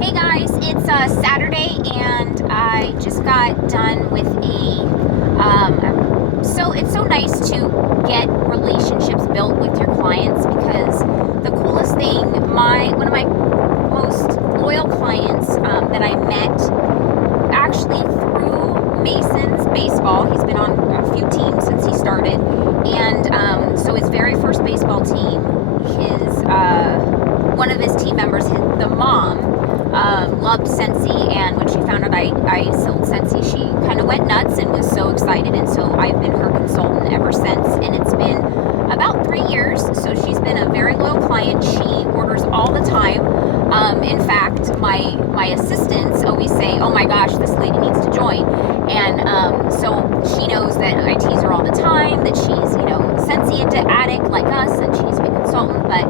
Hey guys, it's Saturday and I just got done with so it's so nice to get relationships built with your clients because the coolest thing, one of my most loyal clients that I met actually through Mason's baseball. He's been on a few teams since he started, and so his very first baseball team, his one of his team members, the mom, loved Scentsy, and when she found out I sold Scentsy, she kind of went nuts and was so excited, and so I've been her consultant ever since, and it's been about 3 years, so she's been a very loyal client. She orders all the time. In fact, my assistants always say, oh my gosh, this lady needs to join, and so she knows that I tease her all the time, that she's, Scentsy addict like us, and she's a consultant, but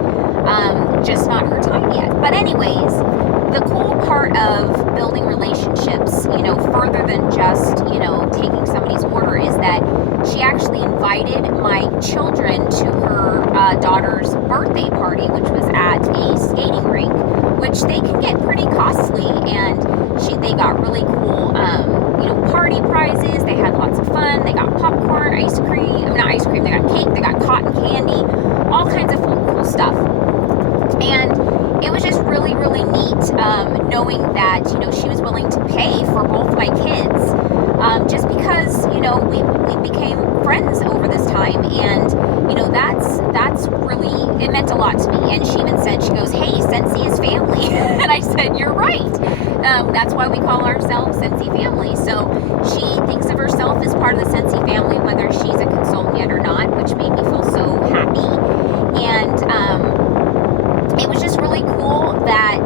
just not her time yet. But anyways, the cool part of building relationships, further than just, taking somebody's order, is that she actually invited my children to her daughter's birthday party, which was at a skating rink, which they can get pretty costly, and they got really cool, party prizes. They had lots of fun. They got popcorn, not ice cream, they got cake, they got cotton candy, all kinds of cool stuff. And it was just really, really neat knowing that, she was willing to pay for both my kids, just because, we became friends over this time. And, that's really, it meant a lot to me. And she even said, she goes, hey, Scentsy is family. And I said, you're right. That's why we call ourselves Scentsy family. So she thinks of herself as part of the Scentsy family, whether she's a consultant yet or not, which made me feel so happy. And, it was just really cool that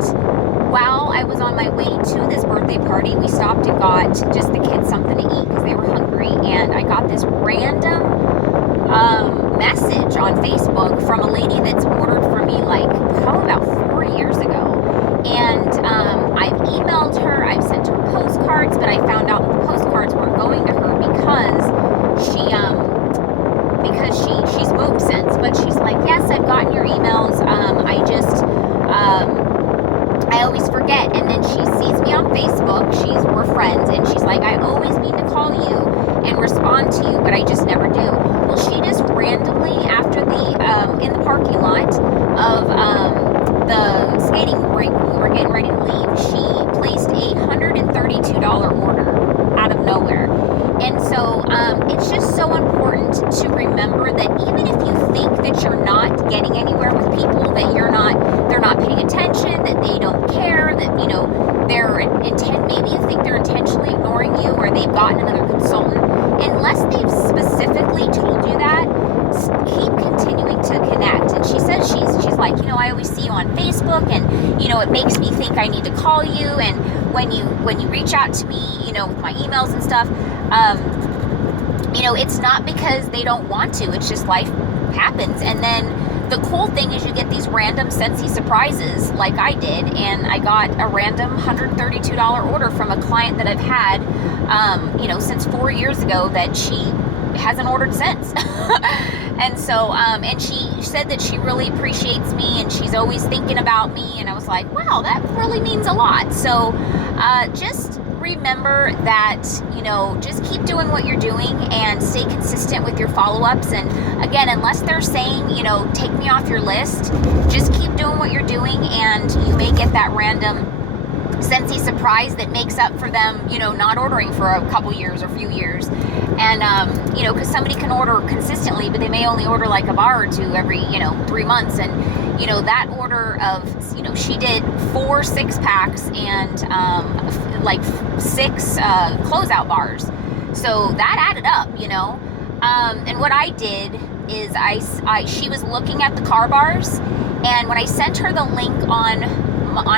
while I was on my way to this birthday party, we stopped and got just the kids something to eat because they were hungry, and I got this random message on Facebook from a lady that's ordered from me probably about 4 years ago, and I've emailed her, I've sent her postcards, but I found out that the postcards weren't going to her because she's moved since, but she's like, yes, I've gotten your emails, I always forget. And then she sees me on Facebook, we're friends, and she's like, I always mean to call you and respond to you, but I just never do. Well, she just randomly, after in the parking lot of the skating rink, we were getting ready to leave, she placed a $132 order out of nowhere. And so it's just so important to remember that even if you think that you're not getting anywhere with people, that they're not paying attention, that they don't care, that, maybe you think they're intentionally ignoring you, or they've gotten another consultant, unless they've specifically told you that, keep continuing to connect. And she says she's like, I always see you on Facebook, and, it makes me think I need to call you, and when you reach out to me, with my emails and stuff, it's not because they don't want to, it's just life happens. And then the cool thing is you get these random Scentsy surprises like I did, and I got a random $132 order from a client that I've had, since 4 years ago, that she hasn't ordered since. And so, and she said that she really appreciates me, and she's always thinking about me, and I was like, wow, that really means a lot. So, just remember that, just keep doing what you're doing and stay consistent with your follow-ups. And again, unless they're saying, take me off your list, just keep doing what you're doing, and you may get that random Scentsy surprise that makes up for them, not ordering for a couple years or few years. And, because somebody can order consistently, but they may only order like a bar or two every, 3 months. And, that order of, she did 4 6-packs and, 6 closeout bars. So that added up, and what I did is she was looking at the car bars, and when I sent her the link on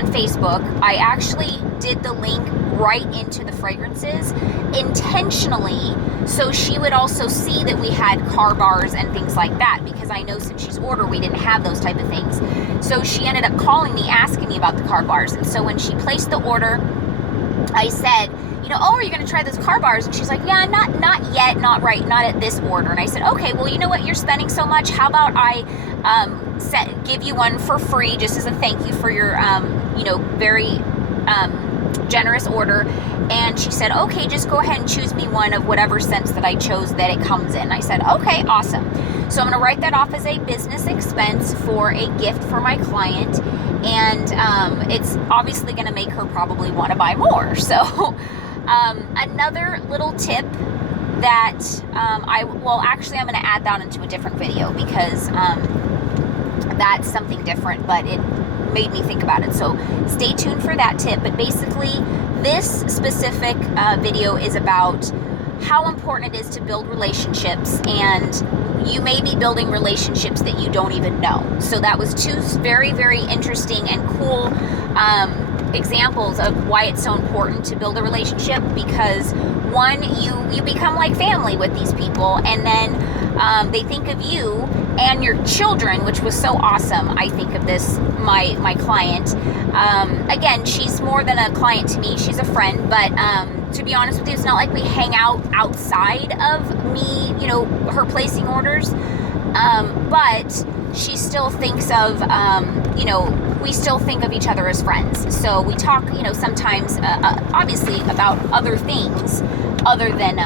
Facebook, I actually did the link right into the fragrances intentionally, so she would also see that we had car bars and things like that, because I know since she's ordered, we didn't have those type of things. So she ended up calling me, asking me about the car bars. And so when she placed the order, I said, are you going to try those car bars? And she's like, yeah, not yet, not at this order. And I said, okay, well, you know what, you're spending so much, how about I give you one for free, just as a thank you for your very generous order, and she said, okay, just go ahead and choose me one of whatever scents that I chose that it comes in. I said, okay, awesome. So I'm going to write that off as a business expense for a gift for my client, and it's obviously going to make her probably want to buy more. So another little tip that I'm going to add that into a different video, because that's something different, but it made me think about it. So stay tuned for that tip. But basically, this specific video is about how important it is to build relationships, and you may be building relationships that you don't even know. So that was two very, very interesting and cool examples of why it's so important to build a relationship, because one, you become like family with these people, and then they think of you and your children, which was so awesome. I think of this, my client, again, she's more than a client to me, she's a friend, but to be honest with you, it's not like we hang out outside of me, her placing orders, but she still thinks of, we still think of each other as friends. So we talk, sometimes, obviously, about other things other than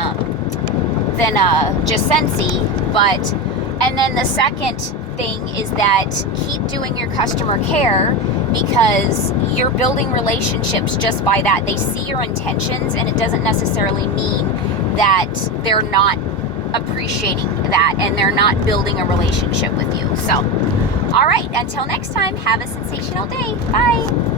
just Scentsy. But, and then the second thing is that keep doing your customer care, because you're building relationships just by that. They see your intentions, and it doesn't necessarily mean that they're not appreciating that and they're not building a relationship with you. So, all right, until next time, have a sensational day. Bye.